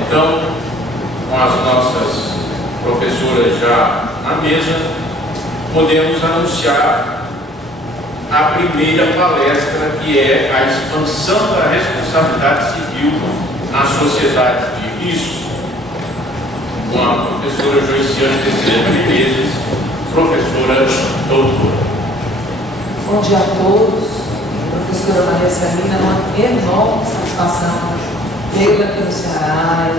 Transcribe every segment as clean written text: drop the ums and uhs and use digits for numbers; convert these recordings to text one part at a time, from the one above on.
Então, com as nossas professoras já na mesa, podemos anunciar a primeira palestra, que é a expansão da responsabilidade civil na sociedade de risco, com a professora Joiciane Teixeira de Menezes, professora doutora. Bom dia a todos. Professora Maria Celina, uma enorme satisfação tê-la aqui no Ceará e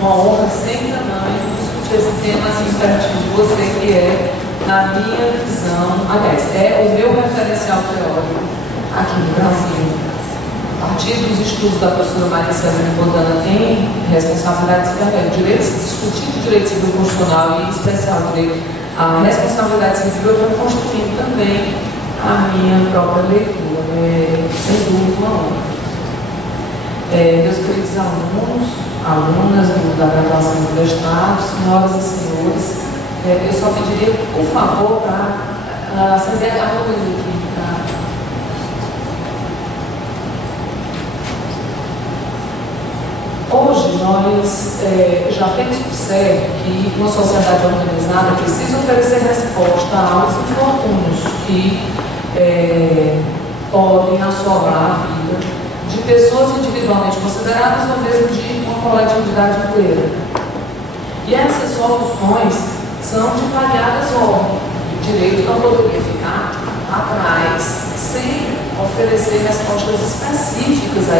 uma honra sem tamanho discutir esse tema assim pertinho de você, que é, na minha visão, aliás, é o meu referencial teórico aqui no Brasil. A partir dos estudos da professora Maria Celina Bodana em responsabilidade civil, discutir o direito civil constitucional e, em especial, a responsabilidade civil, eu vou construindo também a minha própria leitura, sem dúvida uma honra. Meus queridos alunos, alunas da graduação do mestrado, senhoras e senhores, eu só pediria, por favor, para acender a luz aqui. Hoje nós já temos por certo que uma sociedade organizada precisa oferecer resposta aos infortúnios que podem assolar a vida de pessoas individualmente consideradas ou mesmo de uma coletividade inteira. E essas soluções são de variadas ordens. O direito não poderia ficar atrás sem oferecer respostas específicas a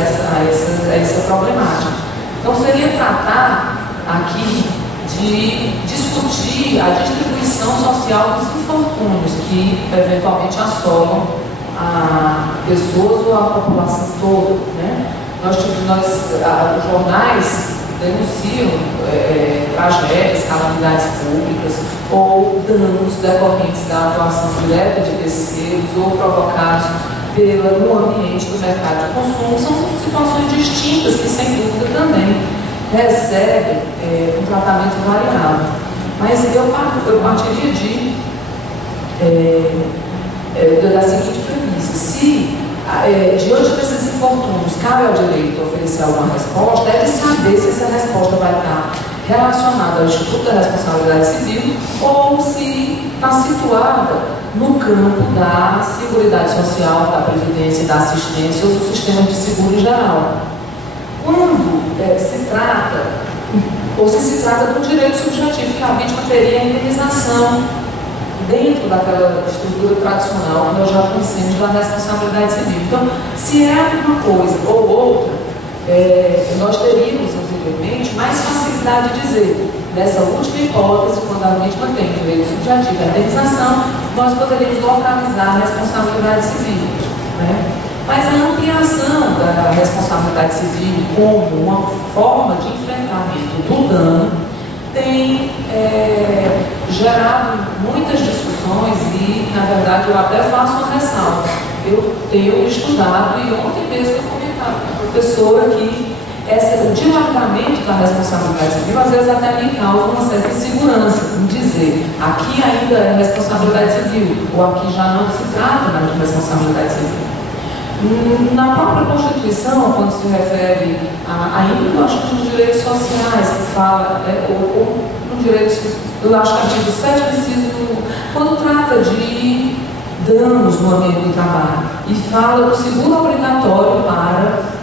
essa problemática. Então, seria tratar aqui de discutir a distribuição social dos infortúnios que eventualmente assolam a pessoas ou a população toda, né? Os jornais denunciam tragédias, calamidades públicas ou danos decorrentes da atuação direta de terceiros ou provocados no ambiente do mercado de consumo. São situações distintas que, sem dúvida, também recebem um tratamento variado. Mas eu partiria da seguinte premissa: se diante desses infortúnios cabe ao direito oferecer alguma resposta, é de saber se essa resposta vai estar relacionada ao Instituto da Responsabilidade Civil ou se está situada no campo da Seguridade Social, da Previdência, da Assistência ou do sistema de seguro em geral. Quando se trata, ou se trata de um direito subjetivo, que a vítima teria a indenização dentro daquela estrutura tradicional que nós já conhecemos da responsabilidade civil. Então, se é uma coisa ou outra, nós teríamos, anteriormente, mais facilidade de dizer, nessa última hipótese, quando a vítima tem direito subjetivo à indenização, nós poderíamos localizar a responsabilidade civil, né? Mas a ampliação da responsabilidade civil como uma forma de enfrentamento do dano tem gerado muitas discussões e, na verdade, eu até faço uma ressalva. Eu tenho estudado e ontem mesmo eu comentava com a professora que o dilatamento da responsabilidade civil às vezes até me causa uma certa insegurança em dizer aqui ainda é responsabilidade civil ou aqui já não se trata mais de responsabilidade civil. Na própria Constituição, quando se refere ainda, eu acho que nos direitos sociais, que fala, ou no direito, eu acho que artigo 7, inciso, quando trata de danos no ambiente do trabalho, e fala do seguro obrigatório para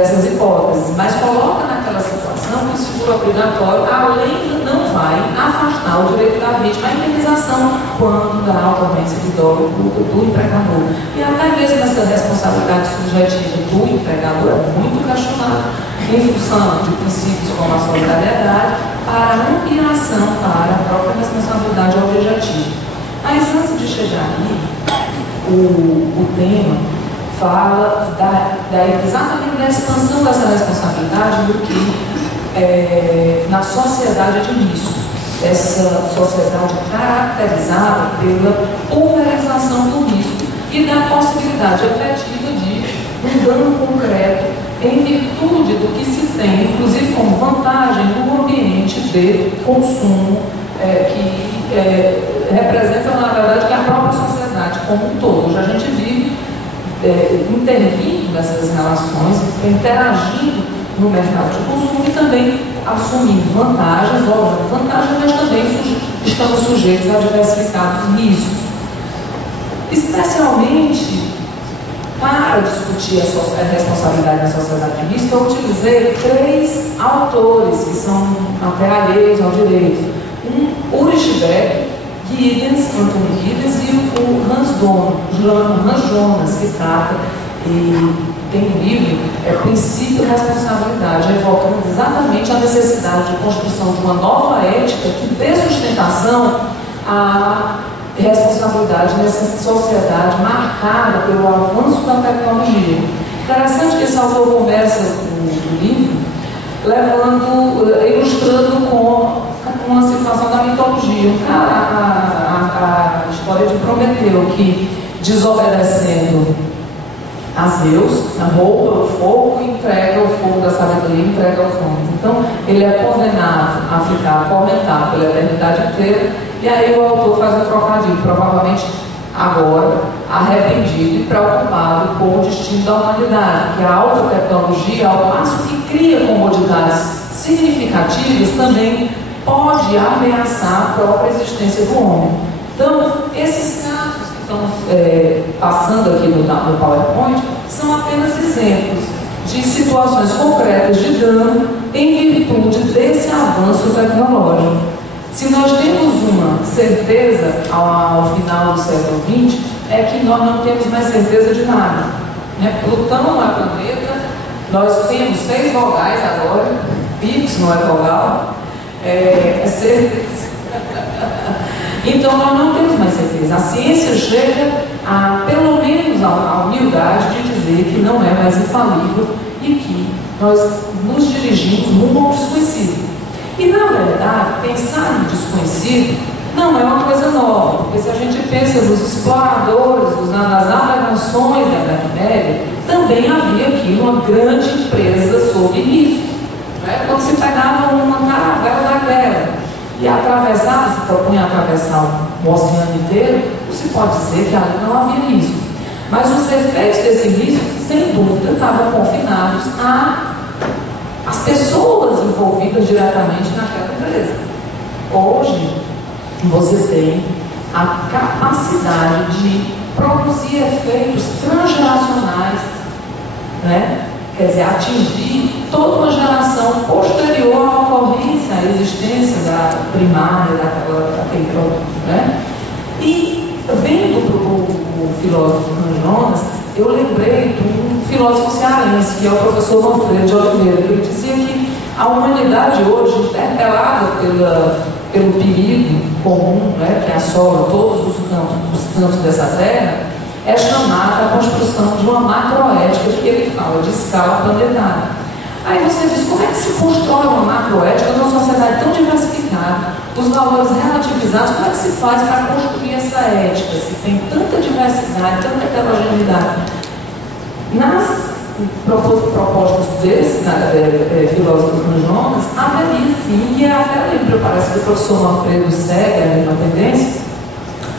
essas hipóteses, mas coloca naquela situação que o seguro obrigatório, além, não vai afastar o direito da vítima à indenização quando da ocorrência de dolo do empregador. E até mesmo essa responsabilidade subjetiva do empregador é muito questionada em função de princípios como a solidariedade para a ampliação para a própria responsabilidade objetiva. Mas antes de chegar aí, o tema fala exatamente da expansão dessa responsabilidade do que na sociedade de risco. Essa sociedade caracterizada pela pulverização do risco e da possibilidade efetiva de um dano concreto em virtude do que se tem, inclusive como vantagem no ambiente de consumo que representa, na verdade, que a própria sociedade como um todo. Hoje a gente vive intervindo nessas relações, interagindo no mercado de consumo e também assumindo vantagens, mas também estamos sujeitos a diversificados riscos. Especialmente para discutir a responsabilidade na sociedade de risco, eu utilizei 3 autores que são até alheios ao direito. Ulrich Beck, Anthony Giddens e o Hans Jonas, que trata e tem um livro, Princípio e Responsabilidade, evocando exatamente a necessidade de construção de uma nova ética que dê sustentação à responsabilidade nessa sociedade marcada pelo avanço da tecnologia. Interessante que esse autor começa o livro ilustrando com uma situação da mitologia. A história de Prometeu, que desobedecendo a Zeus, rouba o fogo e entrega o fogo da sabedoria e entrega ao fogo. Então, ele é condenado a ficar atormentado pela eternidade inteira, e aí o autor faz um trocadilho, provavelmente agora arrependido e preocupado com o destino da humanidade, que a alta tecnologia, ao passo que cria comodidades significativas, também pode ameaçar a própria existência do homem. Então, esses casos que estão passando aqui no PowerPoint são apenas exemplos de situações concretas de dano em virtude desse avanço tecnológico. Se nós temos uma certeza ao final do século XX, é que nós não temos mais certeza de nada. Plutão é planeta, nós temos 6 vogais agora, Pix não é vogal, é certeza. Então nós não temos mais certeza. A ciência chega a, pelo menos, a humildade de dizer que não é mais infalível e que nós nos dirigimos rumo ao desconhecido. E, na verdade, pensar no desconhecido não é uma coisa nova, porque se a gente pensa nos exploradores, nas navegações da Idade Média, também havia aqui uma grande empresa sob risco. Quando se pegava uma caravela da guerra e atravessava, se propunha atravessar o oceano inteiro, se pode dizer que ali não havia risco. Mas os efeitos desse risco, sem dúvida, estavam confinados às pessoas envolvidas diretamente naquela empresa. Hoje, você tem a capacidade de produzir efeitos transgeracionais, quer dizer, atingir toda uma geração posterior à ocorrência, à existência da primária daquele produto. E, vendo o filósofo Hans Jonas, eu lembrei de um filósofo cearense, que é o professor Manfredo de Oliveira. Ele dizia que a humanidade hoje, interpelada pelo perigo comum, que assola todos os campos dessa terra, é chamada a construção de uma macroética, que ele fala de escala planetária. Aí você diz, como é que se constrói uma macroética numa sociedade tão diversificada, os valores relativizados, como é que se faz para construir essa ética, se tem tanta diversidade, tanta heterogeneidade? Nas propostas desse filósofo Jonas, haveria sim, e até lembro, parece que o professor Manfredo segue a mesma tendência,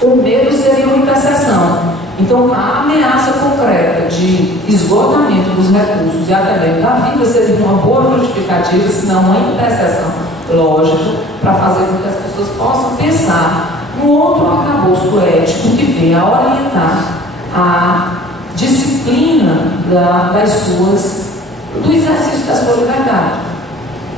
o medo seria uma interseção. Então, a ameaça concreta de esgotamento dos recursos e até mesmo da vida seria uma boa justificativa, se não uma interseção lógica, para fazer com que as pessoas possam pensar no outro arcabouço ético que vem a orientar a disciplina do exercício da sua liberdade.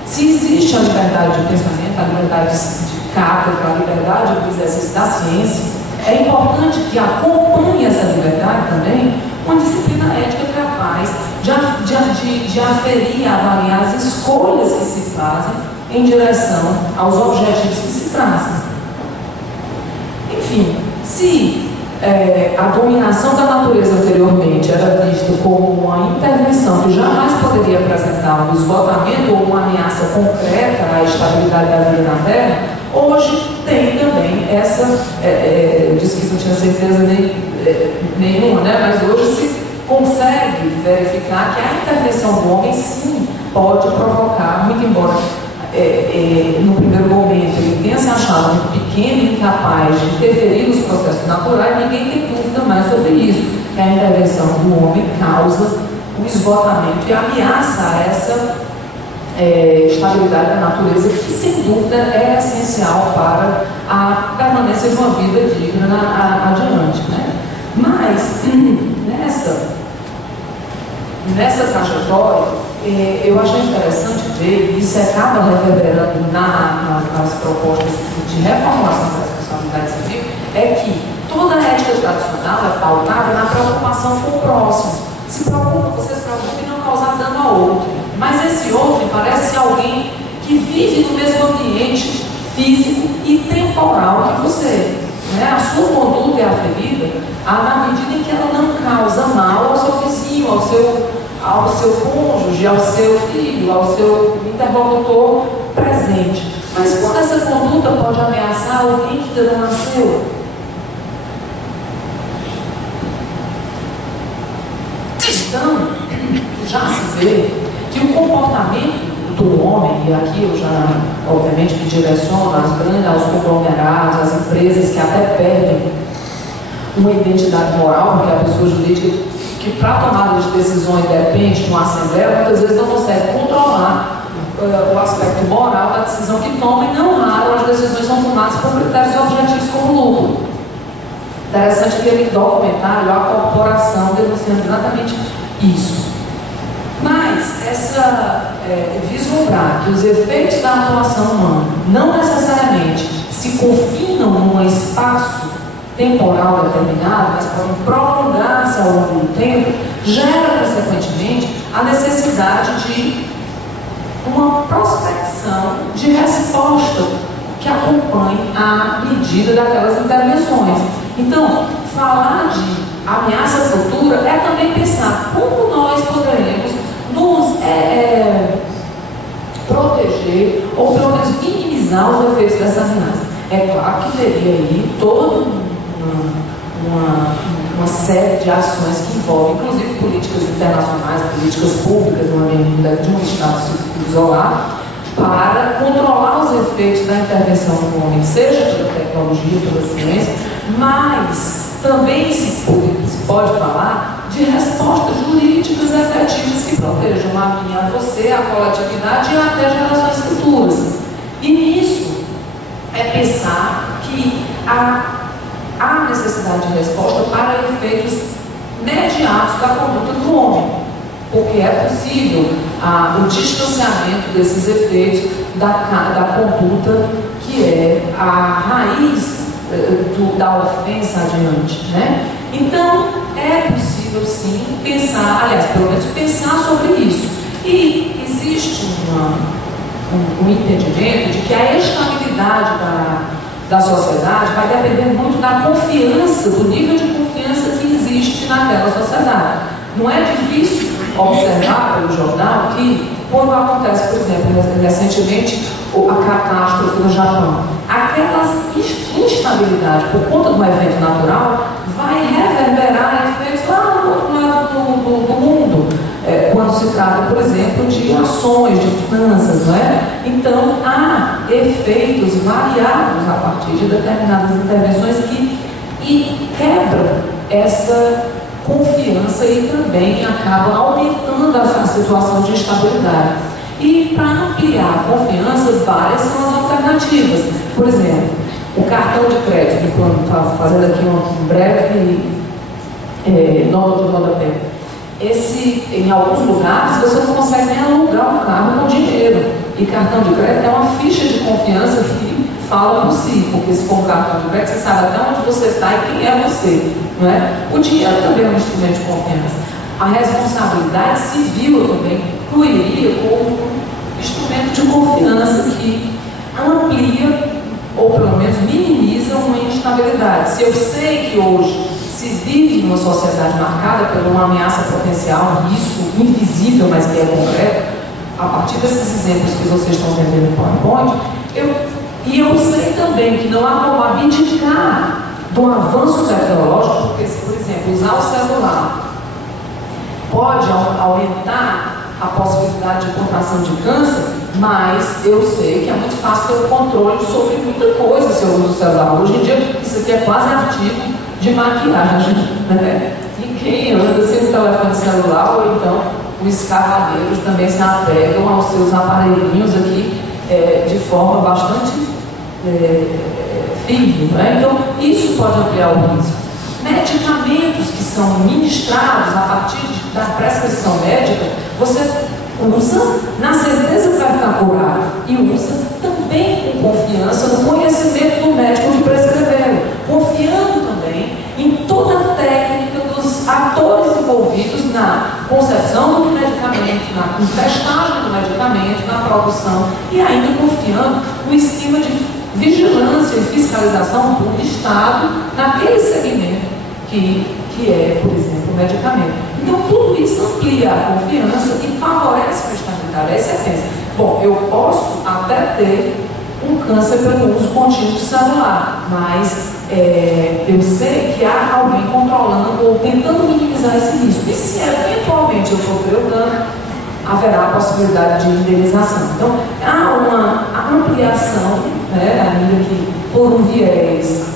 Se existe a liberdade de pensamento, a liberdade de cátedra, a liberdade do exercício da ciência, é importante que acompanhe essa liberdade também uma disciplina ética capaz de aferir e avaliar as escolhas que se fazem em direção aos objetivos que se trazem. Enfim, se a dominação da natureza anteriormente era vista como uma intervenção que jamais poderia apresentar um esgotamento ou uma ameaça concreta à estabilidade da vida na Terra, hoje tem também essa, eu disse que não tinha certeza nenhuma, mas hoje se consegue verificar que a intervenção do homem sim pode provocar, muito embora no primeiro momento ele tenha se achado muito pequeno e incapaz de interferir nos processos naturais, ninguém tem dúvida mais sobre isso, que a intervenção do homem causa o esgotamento e ameaça essa estabilidade da natureza, que sem dúvida é essencial para a permanência de uma vida digna adiante, né? Mas nessa trajetória, eu achei interessante ver, e isso acaba reverberando nas propostas de reformulação da responsabilidade civil, é que toda a ética tradicional é pautada na preocupação com o próximo. Se preocupa, você se preocupa em não causar dano ao outro. Mas esse outro parece ser alguém que vive no mesmo ambiente físico e temporal que você. Né? A sua conduta é aferida na medida em que ela não causa mal ao seu vizinho, ao seu cônjuge, ao seu filho, ao seu interlocutor presente. Mas quando essa conduta pode ameaçar alguém que ainda não nasceu? Então, já se vê que o comportamento do homem, e aqui eu já, obviamente, me direciono aos conglomerados, às empresas que até perdem uma identidade moral, porque a pessoa jurídica que para tomada de decisões depende de uma assembleia, muitas vezes não consegue controlar o aspecto moral da decisão que toma, e não raro as decisões são tomadas por critérios objetivos como lucro. Interessante aquele documentário, a corporação, denunciando exatamente isso. Mas vislumbrar que os efeitos da atuação humana não necessariamente se confinam num espaço temporal determinado, mas podem prolongar-se ao longo do tempo, gera, consequentemente, a necessidade de uma prospecção de resposta que acompanhe a medida daquelas intervenções. Então, falar de ameaça futura é também pensar como nós poderemos nos proteger ou pelo menos minimizar os efeitos dessas ameaças. É claro que teria aí toda uma série de ações que envolvem, inclusive, políticas internacionais, políticas públicas no ambiente de um Estado isolado, para controlar os efeitos da intervenção do homem, seja pela tecnologia, pela ciência, mas também se pode falar de respostas jurídicas efetivas que protejam a mim, a você, a coletividade e até gerações futuras. E nisso é pensar que há necessidade de resposta para efeitos imediatos da conduta do homem, porque é possível o distanciamento desses efeitos da conduta que é a raiz da ofensa adiante, né? Então, é possível sim pensar, aliás, pelo menos pensar sobre isso. E existe um entendimento de que a estabilidade da sociedade vai depender muito da confiança, do nível de confiança que existe naquela sociedade. Não é difícil observar pelo jornal que, quando acontece, por exemplo, recentemente, a catástrofe no Japão, aquela instabilidade por conta de um evento natural vai reverberar efeitos lá no outro lado do mundo, quando se trata, por exemplo, de ações, de finanças, não é? Então, há efeitos variados a partir de determinadas intervenções que quebram essa confiança e também acabam aumentando a situação de instabilidade. E para ampliar a confiança, várias são as alternativas. Por exemplo, o cartão de crédito, quando está fazendo aqui um breve nota de rodapé. Em alguns lugares, você não consegue nem alugar um carro com dinheiro. E cartão de crédito é uma ficha de confiança que fala por si, porque se for um cartão de crédito, você sabe até onde você está e quem é você. Não é? O dinheiro também é um instrumento de confiança. A responsabilidade civil também incluiria como um instrumento de confiança que amplia, ou pelo menos minimiza, uma instabilidade. Se eu sei que hoje se vive numa sociedade marcada por uma ameaça potencial, um risco invisível, mas que é concreto, a partir desses exemplos que vocês estão vendo no PowerPoint, eu sei também que não há como abdicar do avanço tecnológico, porque se, por exemplo, usar o celular pode aumentar a possibilidade de contração de câncer, mas eu sei que é muito fácil ter o controle sobre muita coisa se eu uso o celular. Hoje em dia, isso aqui é quase artigo de maquiagem, né? E quem anda sem o telefone celular, ou então os cavaleiros também se apegam aos seus aparelhinhos aqui de forma bastante firme, né? Então, isso pode ampliar o risco. Medicamentos que são ministrados a partir da prescrição médica, você usa na certeza que vai ficar curado e usa também com confiança no conhecimento do médico que prescreveu, confiando também em toda a técnica dos atores envolvidos na concepção do medicamento, na testagem do medicamento, na produção e ainda confiando no esquema de vigilância e fiscalização do Estado naquele segmento que é, por exemplo, o medicamento. Então, tudo isso amplia a confiança e favorece a estabilidade. Aí você pensa, bom, eu posso até ter um câncer pelo uso contínuo de celular, mas eu sei que há alguém controlando ou tentando minimizar esse risco. E se eventualmente eu sofrer o dano, haverá a possibilidade de indenização. Então, há uma ampliação, né, ainda que por um viés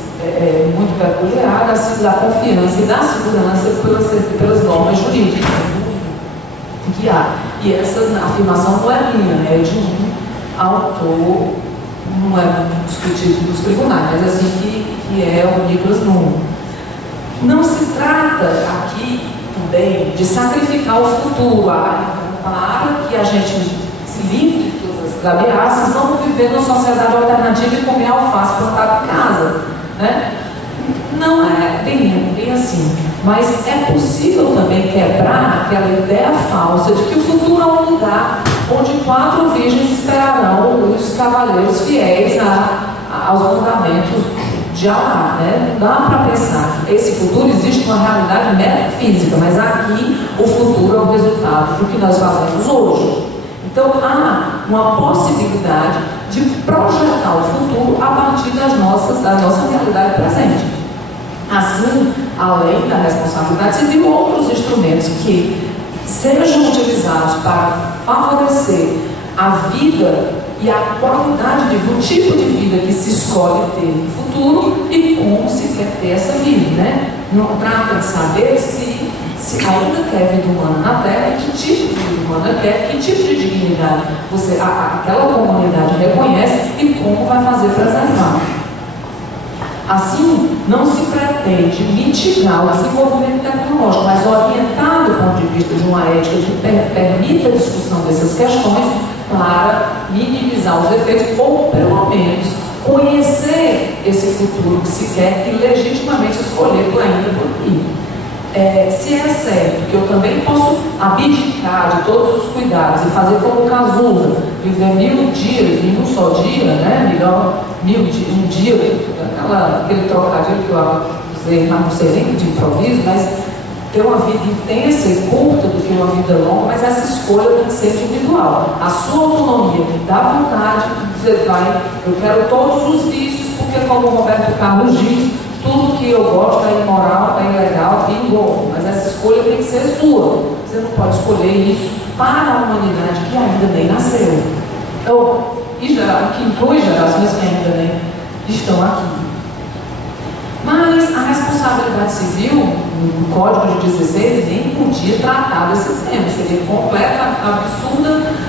muito peculiar, da confiança e da segurança pelas normas jurídicas que há. E essa afirmação não é minha, é de um autor, não é discutido nos tribunais, mas assim que é o Nicolas Nuno. Não se trata aqui também de sacrificar o futuro, para que a gente se livre de todas as ameaças, vamos viver numa sociedade alternativa e comer alface plantado em casa. Né? Não é bem assim, mas é possível também quebrar aquela ideia falsa de que o futuro é um lugar onde 4 virgens esperarão os cavaleiros fiéis aos mandamentos de Allah, né? Não dá para pensar que esse futuro existe uma realidade metafísica, mas aqui o futuro é o resultado do que nós fazemos hoje. Então há uma possibilidade de projetar o futuro a partir da nossa realidade presente. Assim, além da responsabilidade civil, outros instrumentos que sejam utilizados para favorecer a vida e a qualidade do tipo de vida que se escolhe ter no futuro e como se quer ter essa vida, né? Não trata de saber se ainda quer vida humana na Terra, que tipo de vida humana quer, que tipo de dignidade aquela comunidade reconhece e como vai fazer preservar. Assim, não se pretende mitigar o desenvolvimento tecnológico, mas orientar do ponto de vista de uma ética que permita a discussão dessas questões para minimizar os efeitos, ou pelo menos conhecer esse futuro que se quer e legitimamente escolher ainda por aqui. Se é certo que eu também posso abdicar de todos os cuidados e fazer como Cazuza, viver 1000 dias em um só dia, né? Melhor 1000 dias, um dia, aquele trocadilho que eu usei, não sei nem de improviso, mas ter uma vida intensa e curta do que uma vida longa, mas essa escolha tem que ser individual. A sua autonomia me dá vontade de dizer, eu quero todos os vícios, porque como o Roberto Carlos diz, tudo que eu gosto é imoral, é ilegal, é igual. Mas essa escolha tem que ser sua. Você não pode escolher isso para a humanidade que ainda nem nasceu. Que inclui gerações que ainda nem estão aqui. Mas a responsabilidade civil, no Código de 16, nem podia tratar desse tema. Seria completa, absurda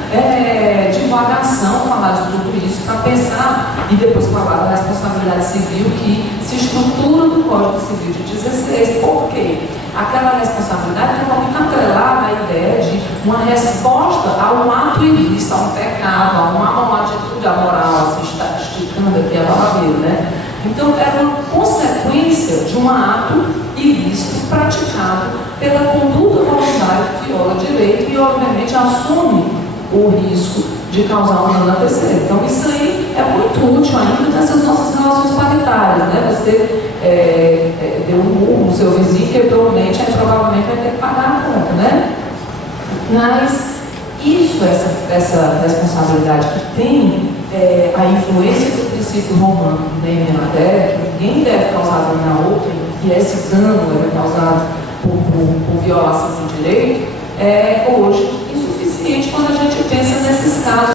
divagação falar de tudo isso para pensar e depois falar da responsabilidade civil que se estrutura no Código Civil de 16. Por quê? Aquela responsabilidade está muito atrelada à ideia de uma resposta a um ato ilícito, a um pecado, a uma atitude amoral, assim, esticando aqui a palavra, né? Então, era uma consequência de um ato ilícito praticado pela conduta voluntária que viola direito e, obviamente, assume o risco de causar um dano a terceiro. Então, isso aí é muito útil ainda nessas nossas relações paritárias, né? Você deu um murro no seu vizinho, quebrou o dente, aí provavelmente vai ter que pagar a conta, né? Mas isso, essa responsabilidade que tem a influência do princípio romano na matéria, que ninguém deve causar dano a outro, e esse dano é causado por violação do direito, é hoje insuficiente quando a gente pensa nesses casos